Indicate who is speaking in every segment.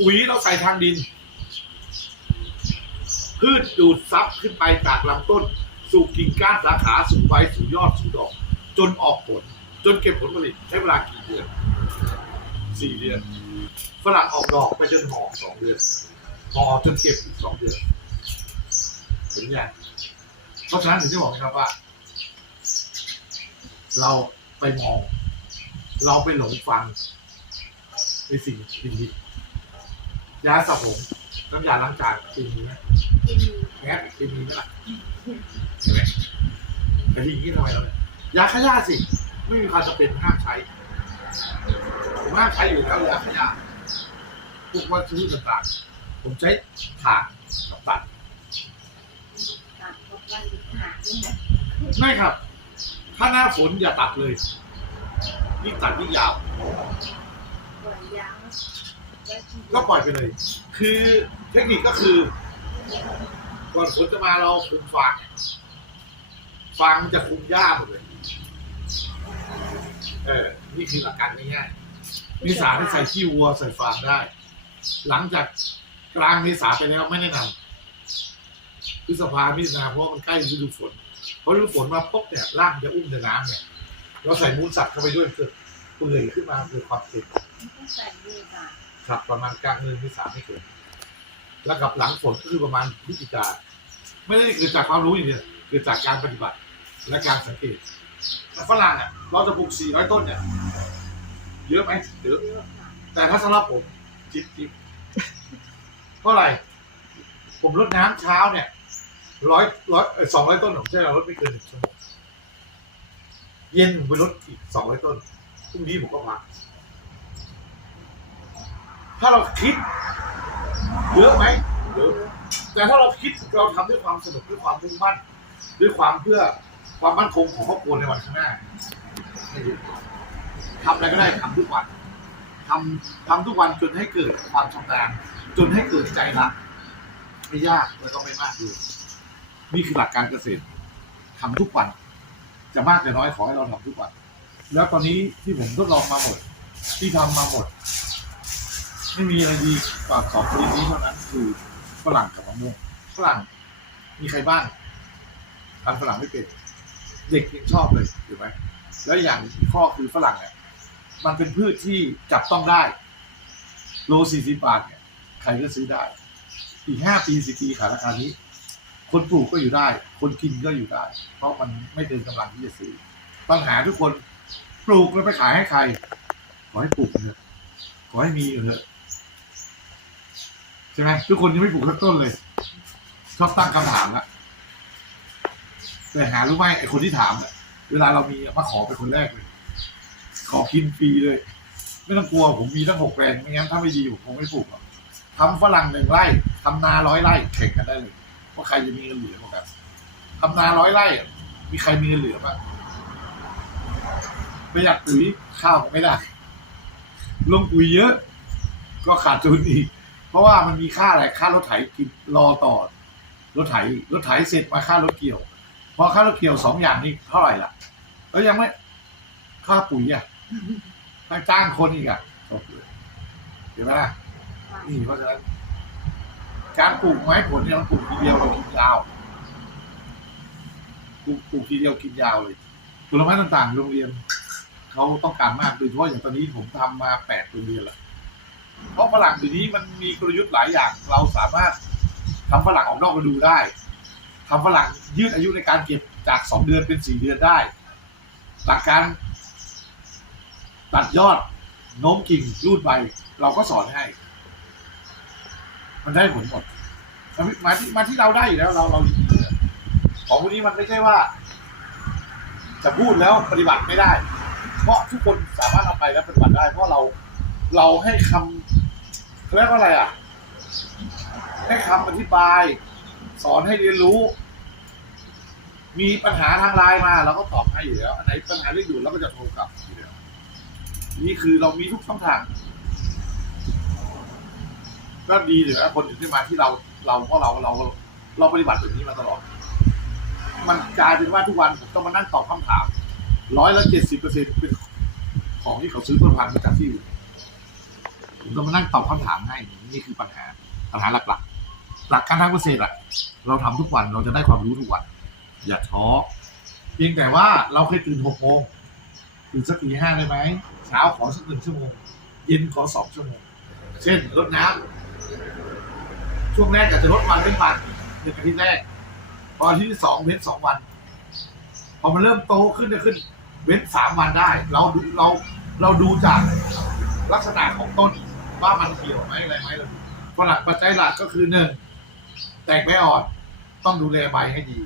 Speaker 1: ปุ๋ยเราใส่ทางดิน พืชดูดซับขึ้นไปจากลำต้น สู่กิ่งก้านสาขาสู่ใบสู่ยอดสู่ดอก จนออกผล จนเก็บผลผลิตใช้เวลากี่เดือนสี่เดือนฝรั่งออกดอกไปจนห่อสองเดือนห่อจนเก็บอีกสองเดือนเห็นยังเพราะฉะนั้นถึงจะบอกนะครับว่า เราไปมอง เราไปหลงฟังในสิ่งผิด ยาสระผมน้ำยาล้างจานกินมีไหม
Speaker 2: กิน
Speaker 1: แง่กินมีไหมล่ะใช่ไหมแต่ทีนี้ทำไมเราเนี่ยยาขยะสิ ไม่มีความจำเป็นห้ามใช้ผมห้ามใช้อยู่แล้วยาขยะพวกวัตถุต่างๆผมใช้ถ่านกับตัด
Speaker 2: ตัดพวกวันหานี่แหละ
Speaker 1: ไม่ครับ ถ้าหน้าฝนอย่าตัดเลยยิ่งตัดยิ่งยาว
Speaker 2: ปล่อยยางไว้ที่
Speaker 1: ก็ปล่อยไปเลย คือเทคนิคก็คือ ก่อนฝนจะมาเราคุมฟางฟางจะคุมหญ้าหมดเลย เออ นี่คือหลักการง่ายๆเมษาให้ใส่ขี้วัวใส่ฟางได้ หลังจากกลางเมษาไปแล้วไม่แนะนำพฤษภามิถุนาเพราะมันใกล้ฤดูฝนพอฤดูฝนมาปุ๊บเนี่ยร่ากมันจะอุ้มแต่น้ำเนี่ย เราใส่มูลสัตว์เข้าไปด้วยเกิดเปื่อยขึ้นมาเกิดความเค็ม
Speaker 2: มันก็ใส่เยอะอะ
Speaker 1: ครับประมาณกลางเดือนเมษาไม่เกินแล้วกับหลังฝนก็คือประมาณพฤศจิกาไม่ได้เกิดจากความรู้อย่างเดียวเกิดจากการปฏิบัติและการสังเกตแต่ฝรั่งอะเราจะปลูก 400 ต้นเนี่ยเยอะไหมเยอะแต่ถ้าสำหรับผมจิบจิบเพราะอะไร ผมรดน้ำเช้าเนี่ยร้อยร้อยสองร้อยต้นผมใช้เรารดไม่เกินหนึ่งชั่วโมงเย็นผมไปรดอีกสองร้อยต้นพรุ่งนี้ผมก็พัก ถ้าเราคิดเยอะไหมเยอะแต่ถ้าเราคิดเราทำด้วยความสนุกด้วยความมุ่งมั่นด้วยความเพื่อความมั่นคงของครอบครัวในวันข้างหน้าทำอะไรก็ได้ทำทุกวันทำทำทุกวันจนให้เกิดความชำนาญจนให้เกิดใจรักไม่ยากแล้วก็ไม่มากเลยนี่คือหลักการเกษตรทำทุกวัน จะมากจะน้อยขอให้เราทำทุกวัน แล้วตอนนี้ที่ผมทดลองมาหมด ที่ทำมาหมด ไม่มีอะไรดีกว่าสองชนิดนี้เท่านั้นคือฝรั่งกับมะม่วงฝรั่งมีใครบ้างทานฝรั่งไม่เป็นเด็กยังชอบเลยถูกไหมแล้วอย่างอีกข้อคือฝรั่งเนี่ยมันเป็นพืชที่จับต้องได้ โลสี่สิบบาทเนี่ยใครก็ซื้อได้ อีกห้าปีสิบปีขายราคานี้ คนปลูกก็อยู่ได้ คนกินก็อยู่ได้ เพราะมันไม่เกินกำลังที่จะซื้อปัญหาทุกคนปลูกแล้วไปขายให้ใคร ขอให้ปลูกเถอะขอให้มีเถอะ ใช่ไหมทุกคนยังไม่ปลูกสักต้นเลย ชอบตั้งคำถามละแต่หารู้ไหมไอคนที่ถามเนี่ยเวลาเรามีมาขอเป็นคนแรกเลยขอกินฟรีเลย ไม่ต้องกลัวผมมีตั้งหกแปลงไม่งั้นถ้าไม่ดีผมคงไม่ปลูกหรอกทำฝรั่งหนึ่งไร่ทำนาร้อยไร่แข่งกันได้เลยว่าใครจะมีเงินเหลือกว่ากันทำนาร้อยไร่อะมีใครมีเงินเหลือบ้างประหยัดปุ๋ยข้าวก็ไม่ได้ ลงปุ๋ยเยอะ ก็ขาดทุนอีก เพราะว่ามันมีค่าอะไรค่ารถไถกินรอต่อ รถไถรถไถเสร็จมาค่ารถเกี่ยว พอค่ารถเกี่ยวสองอย่างนี้เท่าไหร่ล่ะแล้วยังไม่ค่าปุ๋ยอะค่าจ้างคนอีกอะจบเลยเห็นไหมล่ะนี่เพราะฉะนั้นการปลูกไม้ผลเนี่ยมันปลูกทีเดียวเรากินยาวปลูกปลูกทีเดียวกินยาวเลยผลไม้ต่างๆ โรงเรียนเขาต้องการมากโดยเฉพาะอย่างตอนนี้ผมทำมาแปดโรงเรียนแล้ว เพราะฝรั่งเดี๋ยวนี้มันมีกลยุทธ์หลายอย่าง เราสามารถทำฝรั่งออกนอกฤดูได้ทำฝรั่งยืดอายุในการเก็บจากสองเดือนเป็นสี่เดือนได้ หลักการตัดยอดโน้มกิ่งรูดใบ เราก็สอนให้ มันได้ผลหมดมันมาที่มาที่เราได้อยู่แล้ว เราเราของพวกนี้มันไม่ใช่ว่า จะพูดแล้วปฏิบัติไม่ได้ เพราะทุกคนสามารถเอาไปแล้วปฏิบัติได้เพราะเรา เราให้คำเขาเรียกว่าอะไรอะ ให้คำอธิบาย สอนให้เรียนรู้ มีปัญหาทางไลน์มาเราก็ตอบให้อยู่แล้วอันไหนปัญหาเรื่องด่วนเราก็จะโทรกลับอยู่แล้วนี่คือเรามีทุกช่องทาง ก็ดีเลยนะคนถึงได้มาที่เราเราเพราะเราเราเราปฏิบัติแบบนี้มาตลอด มันกลายเป็นว่าทุกวันผมต้องมานั่งตอบคำถามร้อยละเจ็ดสิบเปอร์เซ็นเป็นของที่เขาซื้อเพื่อพันมาจากที่อื่น ผมต้องมานั่งตอบคำถามให้นี่คือปัญหาปัญหาหลักๆ หลักการทำเกษตรอะเราทำทุกวันเราจะได้ความรู้ทุกวัน อย่าท้อเพียงแต่ว่าเราเคยตื่นหกโมงตื่นสักตีห้าได้ไหมเช้าขอสักหนึ่งชั่วโมง เย็นขอสองชั่วโมง เช่นรดน้ำช่วงแรกอาจจะลดวันเป็นวันหนึ่งอาทิตย์แรกพออาทิตย์ที่สองเว้นสองวัน พอมันเริ่มโตขึ้นจะขึ้น เว้นสามวันได้ เราดูเราเราดูจากลักษณะของต้น ว่ามันเกี่ยวไหมอะไรไหมเราดูเพราะหลักปัจจัยหลักก็คือหนึ่งแตกใบอ่อน ต้องดูแลใบให้ดี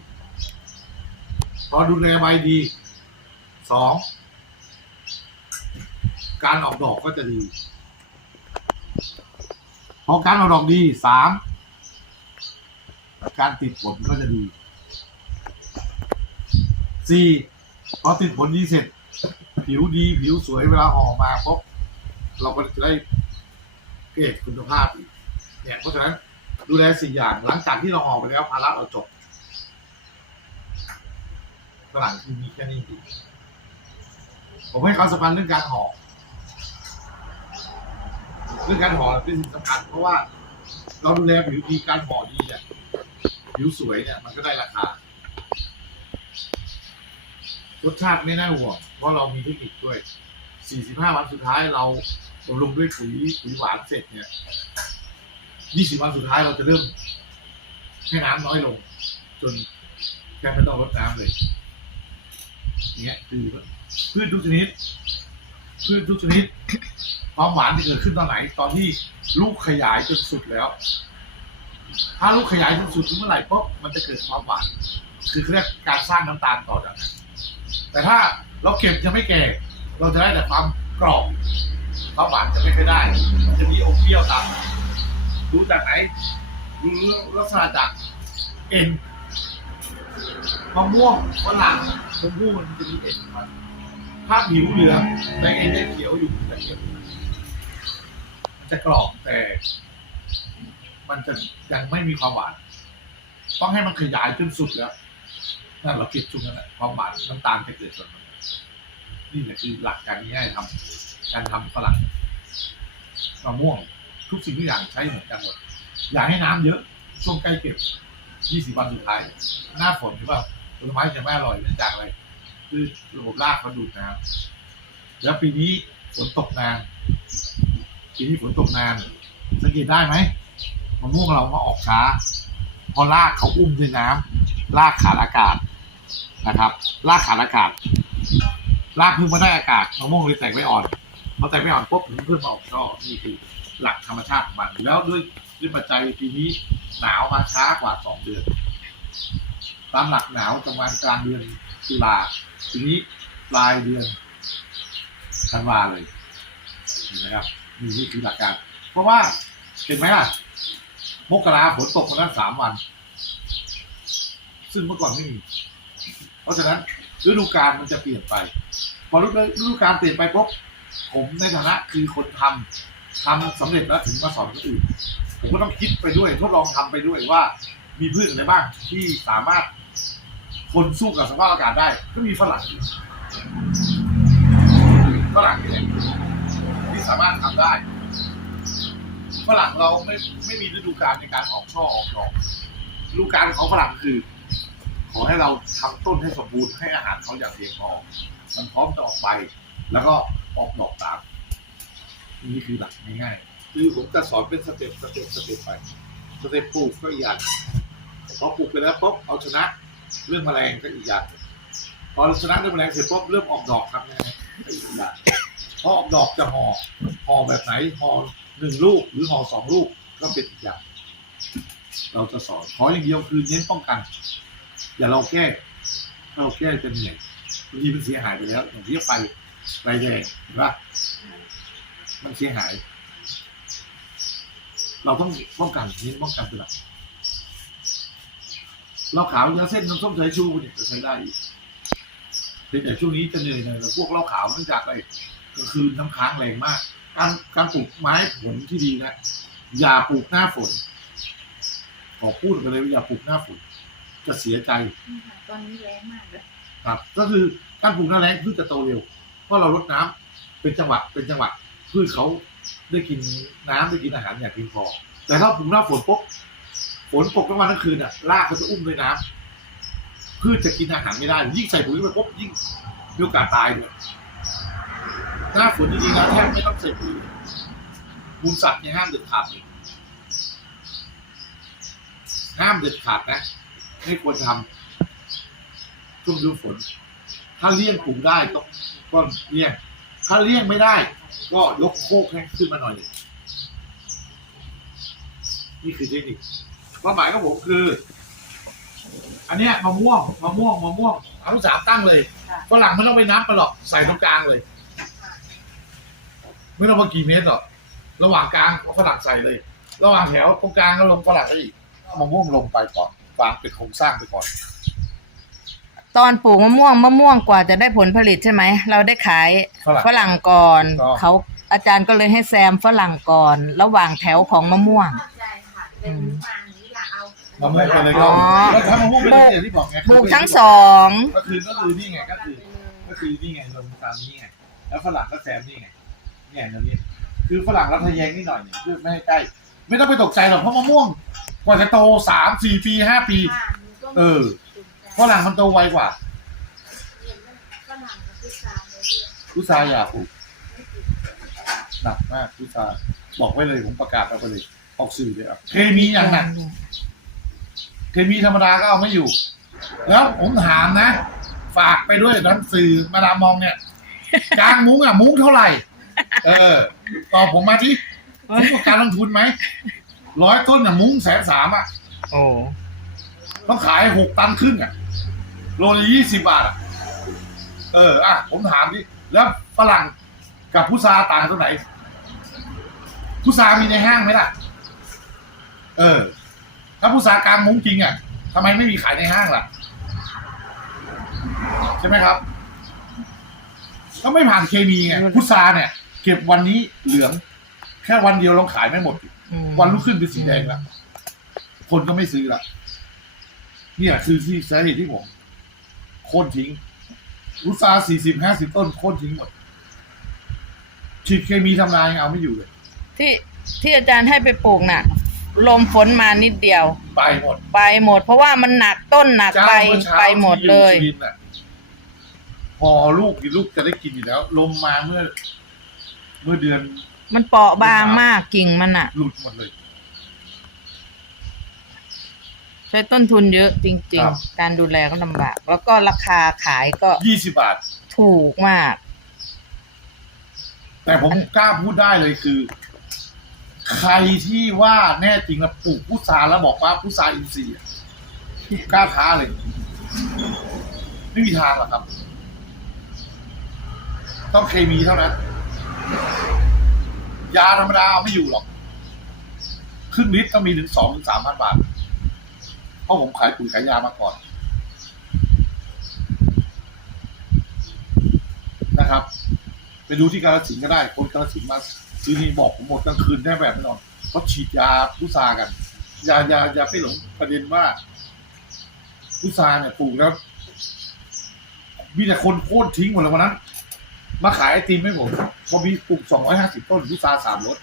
Speaker 1: พอดูแลใบดีสองการออกดอกก็จะดี พอการออกดอกดีสามการติดผลก็จะดีสี่พอติดผลดีเสร็จ ผิวดีผิวสวยเวลาห่อมาปุ๊บเราก็จะได้ เกรดคุณภาพอีกเนี่ยเพราะฉะนั้นดูแลสี่อย่างหลังจากที่เราห่อไปแล้วภาระเราจบฝรั่งคือมีแค่นี้จริงผมให้ความสำคัญเรื่องการห่อเรื่องการห่อเป็นสิ่งสำคัญเพราะว่า เราดูแลผิวดีการห่อดีเนี่ยผิวสวยเนี่ย มันก็ได้ราคารสชาติไม่น่าห่วงเพราะเรามีเทคนิคด้วย 45 วันสุดท้ายเรา บำรุงด้วยปุ๋ยปุ๋ยหวานเสร็จเนี่ย20วันสุดท้ายเราจะเริ่มให้น้ำน้อยลง จนแค่ไม่ต้องลดน้ำเลยเนี่ยคือพืชทุกชนิดพืชทุกชนิดความหวานจะเกิดขึ้นตอนไหน ตอนที่ลูกขยายจนสุดแล้ว ถ้าลูกขยายจนสุดถึงเมื่อไหร่ปุ๊บมันจะเกิดความหวาน คือเรียกการสร้างน้ำตาลต่อจากนั้นแต่ถ้าเราเก็บยังไม่แก่ เราจะได้แต่ความกรอบ ความหวานจะไม่ค่อยได้ จะมีอมเปรี้ยวตามดูจากไหนดูลักษณะจากเอ็นมะม่วงฝรั่งชมพู่มันจะมีเอ็นมันถ้าผิวเหลืองแต่เอ็นจะเขียวอยู่แต่เขียวมันจะกรอบแต่ มันจะยังไม่มีความหวาน ต้องให้มันขยายจนสุดแล้วนั่นเราเก็บช่วงนั้นแหละความหวานน้ำตาลจะเกิดส่วนนั้นนี่แหละคือหลักการง่ายๆทำ การทำฝรั่งมะม่วงทุกสิ่งทุกอย่างใช้เหมือนกันหมดอย่าให้น้ำเยอะช่วงใกล้เก็บ 20 วันสุดท้าย หน้าฝนหรือเปล่าผลไม้จะไม่อร่อยเนื่องจากอะไรคือระบบรากเขาดูดน้ำแล้วปีนี้ฝนตกนานปีนี้ฝนตกนานสังเกตได้ไหมมะม่วงเรามาออกช้า พอรากเขาอุ้มด้วยน้ำรากขาดอากาศนะครับรากขาดอากาศรากเพิ่งมาได้อากาศมะม่วงเลยแตกไม่อ่อน พอแตกไม่อ่อนปุ๊บถึงเพิ่งมาออกช่อนี่คือหลักธรรมชาติของมัน แล้วด้วยด้วยปัจจัยปีนี้หนาวมาช้ากว่าสองเดือน ตามหลักหนาวประมาณกลางเดือนตุลาทีนี้ปลายเดือนธันวาเลยเห็นไหมครับนี่นี่คือหลักการ เพราะว่าเห็นไหมล่ะมกราฝนตกมาแล้วสามวัน ซึ่งเมื่อก่อนไม่มี เพราะฉะนั้นฤดูกาลมันจะเปลี่ยนไป พอฤดูฤดูกาลเปลี่ยนไปปุ๊บ ผมในฐานะคือคนทำทำสำเร็จแล้วถึงมาสอนคนอื่น ผมก็ต้องคิดไปด้วยทดลองทำไปด้วยว่า มีพืชอะไรบ้างที่สามารถทนสู้กับสภาพอากาศได้ ก็มีฝรั่งฝรั่งนี่แหละที่สามารถทำได้ฝรั่งเราไม่ไม่มีฤดูกาลในการออกช่อออกดอกฤดูกาลของฝรั่งคือ ขอให้เราทำต้นให้สมบูรณ์ให้อาหารเขาอย่างเพียงพอมันพร้อมจะออกใบแล้วก็ ออกดอกตามนี่คือหลักง่ายๆคือผมจะสอนเป็นสเต็ปสเต็ปสเต็ปไปสเต็ปปลูกก็อีกอย่างพอปลูกไปแล้วปุ๊บเอาชนะเรื่องแมลงก็อีกอย่างพอเราชนะเรื่องแมลงเสร็จปุ๊บเริ่มออกดอกครับยังไงก็อีกอย่างพอออกดอกจะห่อห่อแบบไหนห่อหนึ่งลูกหรือห่อสองลูกก็เป็นอีกอย่าง เราจะสอนขออย่างเดียวคือเน้นป้องกัน อย่าเราแก้เราแก้จะเหนื่อยบางทีมันเสียหายไปแล้วอย่างที่ไป ใบแดงเห็นปะมันเสียหาย เราต้องป้องกันเน้นป้องกันเป็นหลักเราขาวยาเส้นน้ำส้มสายชูเนี่ยจะใช้ได้อีกเพียงแต่ช่วงนี้จะเหนื่อยหน่อยแต่พวกเหล้าขาวเนื่องจากอะไรกลางคืนน้ำค้างแรงมาก การการปลูกไม้ผลที่ดีนะอย่าปลูกหน้าฝนขอพูดกันเลยว่าอย่าปลูกหน้าฝนจะเสียใจ
Speaker 2: ตอนนี้แรงมากเลย
Speaker 1: ครับ ก็คือการปลูกหน้าแล้งพืชจะโตเร็วเพ ราะเราลดน้ำเป็นจังหวะเป็นจังหวะพืชเขาได้กินน้ำได้กินอาหารอย่างเพียงพอ แต่ถ้าผมหน้าฝนปุ๊บฝนตกทั้งวันทั้งคืนอะรากเขาจะอุ้มด้วยน้ำพืชจะกินอาหารไม่ได้ ยิ่งใส่ปุ๋ยไปปุ๊บยิ่งมีโอกาสตายด้วยหน้าฝนจริงๆนะแทบไม่ต้องใส่ปุ๋ยมูลสัตว์เนี่ยห้ามเด็ดขาดเลยห้ามเด็ดขาดนะไม่ควรทำช่วงฤดูฝน ถ้าเลี่ยงปลูกได้ก็ ก็เลี่ยงถ้าเลี่ยงไม่ได้ ก็ยกโคกให้ขึ้นมาหน่อยหนึ่งนี่คือเทคนิคความหมายของผมคือ อันเนี้ยมะม่วงมะม่วงมะม่วงเอาลูกสามตั้งเลยฝรั่งไม่ต้องไปนับไปหรอกใส่ตรงกลางเลยไม่ต้องมากี่เมตรหรอกระหว่างกลางเอาฝรั่งใส่เลย ระหว่างแถวตรงกลางก็ลงฝรั่งไปอีกเอามะม่วงลงไปก่อนวางเป็นโครงสร้างไปก่อน
Speaker 3: ตอนปลูกมะม่วงมะม่วงกว่าจะได้ผลผลิตใช่ไหม เราได้ขาย
Speaker 1: ฝรั่ง
Speaker 3: ฝรั่งก่อน
Speaker 1: ก็
Speaker 3: เขาอาจารย์ก็เลยให้แซมฝรั่งก่อน ระหว่างแถวของมะม่วง
Speaker 2: เข้าใจค่ะเป็นฟางนี้อย่าเอา
Speaker 1: มะม่วงอะไรก็
Speaker 3: อ๋อ
Speaker 1: แล้วถ้ามะม่วงเป็นอย่างที่บอกไง
Speaker 3: ปลูกทั้งสอง
Speaker 1: ก็คือก็คือนี่ไงก็คือ ก็คือนี่ไงลงตามนี้ไงแล้วฝรั่งก็แซมนี่ไงเนี่ยตรงนี้คือฝรั่งรัทะแยงนิดหน่อยเนี่ยเพื่อไม่ให้ใกล้ ไม่ต้องไปตกใจหรอกเพราะมะม่วง กว่าจะโตสามสี่ปีห้าปี เออ ฝรั่งมันโตไวกว่า
Speaker 2: ฝรั่งกับพิซซ่าเลยเรียก
Speaker 1: พุทราอย่าปลูกหนักมากพุทราบอกไว้เลยผมประกาศเอาไปเลยออกสื่อเลยอะเคมีอย่างหนักเคมีธรรมดาก็เอาไม่อยู่ แล้วผมถามนะ ฝากไปด้วยหนังสือมาดามมองเนี่ยกลางมุ้งอะ มุ้งเท่าไหร่ เออตอบผมมาที่คุ้มกับการลงทุนไหมร้อยต้นอะ มุ้งแสนสามอะ
Speaker 3: โอ้
Speaker 1: ต้องขายหกตันครึ่งอะ โลละยี่สิบบาทอะเออ อะ ผมถามดิ แล้วฝรั่งกับพุทราต่างกันตรงไหน พุทรามีในห้างไหมล่ะ เออ ถ้าพุทรากลางมุ้งจริงอะทำไมไม่มีขายในห้างล่ะ ใช่ไหมครับก็ไม่ผ่านเคมีไงพุทราเนี่ย เก็บวันนี้เหลือง แค่วันเดียวเราขายไม่หมด
Speaker 3: อืม
Speaker 1: วันรุ่งขึ้นเป็นสีแดงแล้วคนก็ไม่ซื้อละเนี่ยคือที่สาเหตุที่ผมโค่นทิ้งรุษาสี่สิบห้าสิบต้นโค่นทิ้งหมดฉีดเคมีทำลายยังเอาไม่อยู่เลย
Speaker 3: ที่ที่อาจารย์ให้ไปปลูกน่ะ ลมฝนมานิดเดียว
Speaker 1: ไปหมด
Speaker 3: ไปหมด เพราะว่ามันหนักต้นหนัก
Speaker 1: เจ้า
Speaker 3: ไป
Speaker 1: เมื่อเช้า
Speaker 3: ไปหมดเลย
Speaker 1: ที่อสุรินทร์น่ะพอลูกกินลูกจะได้กินอยู่แล้ว ลมมาเมื่อ เมื่อเดือน
Speaker 3: มันเปราะบางมากกิ่งมันอะ
Speaker 1: หลุดหมดเลย
Speaker 3: ใช้ต้นทุนเยอะจริง
Speaker 1: ครับ
Speaker 3: ๆ การดูแลก็ลำบาก แล้วก็ราคาขายก็
Speaker 1: ยี่สิบบาท
Speaker 3: ถูกมาก
Speaker 1: แต่ผมกล้าพูดได้เลยคือ ใครที่ว่าแน่จริงแล้วปลูกพุทราแล้วบอกว่าพุทราอินทรีย์อะกล้าท้าเลยไม่มีทางหรอกครับ ต้องเคมีเท่านั้น ยาธรรมดาเอาไม่อยู่หรอกครึ่งลิตรต้องมีถึงสองถึงสามพันบาท เพราะผมขายปุ๋ยขายยามาก่อน นะครับ ไปดูที่กาลสินก็ได้ คนกาลสินมาซื้อนี่บอกผมหมดกลางคืนแน่แบบแน่นอนเขาฉีดยาพุทรากัน ยายายาไปหลงประเด็นว่าพุทราเนี่ยปลูกแล้วมีแต่คนโค่นทิ้งหมดเลยวันนั้น มาขายไอติมให้ผมพอมีปลูกสองร้อยห้าสิบต้นพุทราสามรถ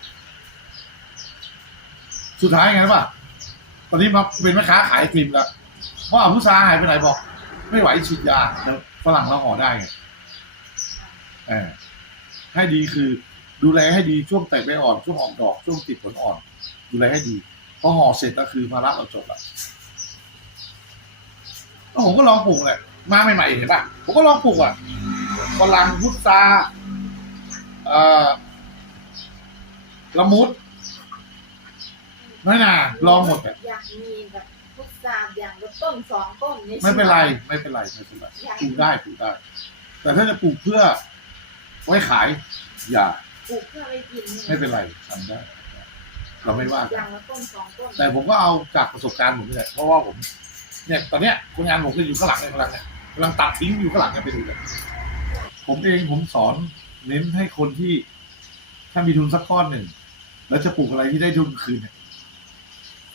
Speaker 1: สุดท้ายไงป่ะ ตอนนี้มาเป็นแม่ค้าขายไอติมแล้วเพราะอาพุทราหายไปไหนบอก ไม่ไหวฉีดยาแล้วฝรั่งเราห่อได้ไงเออให้ดีคือ ดูแลให้ดีช่วงแตกใบอ่อนช่วงออกดอกช่วงติดผลอ่อน ดูแลให้ดีพอห่อเสร็จก็คือมารับเราจบละแล้วผมก็ลองปลูกแหละมาใหม่ๆเห็นป่ะผมก็ลองปลูกอะฝรั่งพุทราเอ่อละมุด ไม่น่าลองหมดอะ
Speaker 2: อยากมีแบบพุทราอย่างละต้นสองต้น
Speaker 1: ไม่เป็นไร ไม่เป็นไรไม่เป็นไรปลูกได้ปลูกได้ แต่ถ้าจะปลูกเพื่อ ไว้ขาย อย่า
Speaker 2: ปลูกเพื่อไปกิน
Speaker 1: ไม่เป็นไรทำได้เราไม่ว่า
Speaker 2: อ
Speaker 1: กัน
Speaker 2: ย่างละต้นสองต้น
Speaker 1: แต่ผมก็เอาจากประสบการณ์ผมนี่แหละเพราะว่าผม เนี่ย ตอนเนี้ยคนงานผมก็อยู่ข้างหลังเนี่ยกำลังเนี่ยกำลังตัดทิ้งอยู่ข้างหลังเนี่ยไปดูกันผมเองผมสอนเน้นให้คนที่ถ้ามีทุนสักก้อนหนึ่งแล้วจะปลูกอะไรที่ได้ทุนคืนเนี่ย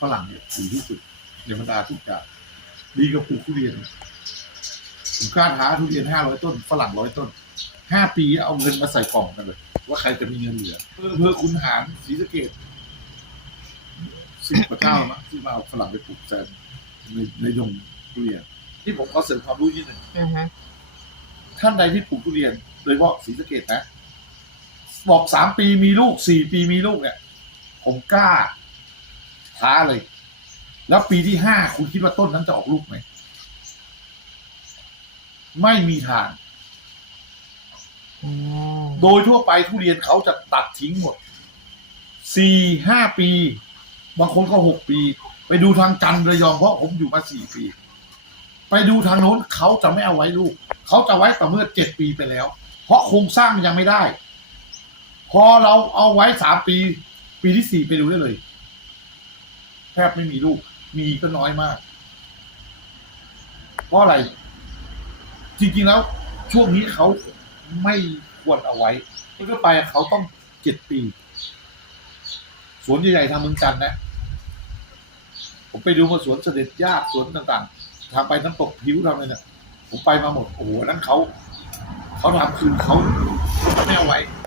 Speaker 1: ฝรั่งเนี่ยดีที่สุดในบรรดาทุกอย่างดีกว่าปลูกทุเรียนผมกล้าท้าทุเรียนห้าร้อยต้น ฝรั่งร้อยต้นห้าปีเอาเงินมาใส่กล่องกันเลย ว่าใครจะมีเงินเหลือเพื่อเพื่อคุณหารศรีสะเกดสิบกว่าเจ้ามั้งที่มาเอาฝรั่งไปปลูกแซมในในดงทุเรียน ที่ผมขอเสริมความรู้นิดหนึ่ง
Speaker 3: อือฮึ
Speaker 1: ท่านใดที่ปลูกทุเรียน โดยเฉพาะศรีสะเกดนะ บอกสามปีมีลูกสี่ปีมีลูกเนี่ย ผมกล้า ท้าเลย แล้วปีที่ห้าคุณคิดว่าต้นนั้นจะออกลูกไหม ไม่มีทาง
Speaker 3: อืม
Speaker 1: โดยทั่วไปทุเรียนเขาจะตัดทิ้งหมดสี่ห้าปี บางคนก็หกปี ไปดูทางจันทร์ระยองเพราะผมอยู่มาสี่ปี ไปดูทางโน้นเขาจะไม่เอาไว้ลูก เขาจะไว้ต่อเมื่อเจ็ดปีไปแล้ว เพราะโครงสร้างมันยังไม่ได้ พอเราเอาไว้สามปี ปีที่สี่ไปดูได้เลยแทบไม่มีลูก มีก็น้อยมาก เพราะอะไร จริงๆแล้ว ช่วงนี้เขาไม่ควรเอาไว้ก็ไปเขาต้องเจ็ดปี สวนใหญ่ๆทางเมืองจันนะ ผมไปดูมาสวนเสด็จย่าสวนต่างๆ ทางไปน้ำตกพิ้วทำอะไรเนี่ยผมไปมาหมด โอ้โหนั่นเขา เขาทำคือเขาไม่เอาไว้